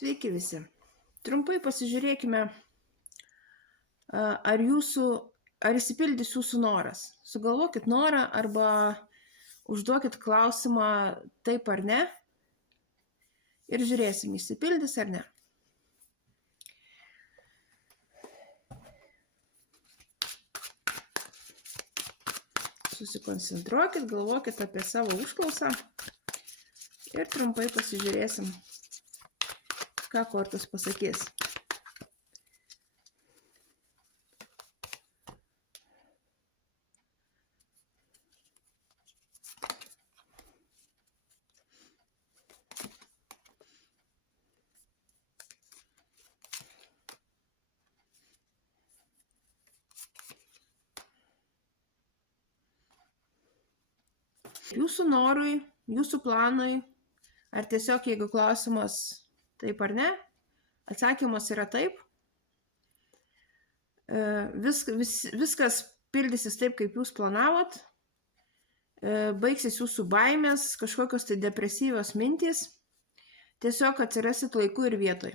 Sveiki visi. Trumpai pasižiūrėkime, ar išsipildys jūsų noras. Sugalvokit norą arba užduokit klausimą taip ar ne ir žiūrėsim, išsipildys ar ne. Susikoncentruokit, galvokit apie savo užklausą ir trumpai pasižiūrėsim, ką kortos pasakys. Jūsų norui, jūsų planui, ar tiesiog jeigu klausimas taip ar ne, atsakymas yra taip. Viskas pildysis taip, kaip jūs planavot, baigsis jūsų baimės, kažkokios tai depresyvios mintys, tiesiog atsirasit laiku ir vietoj.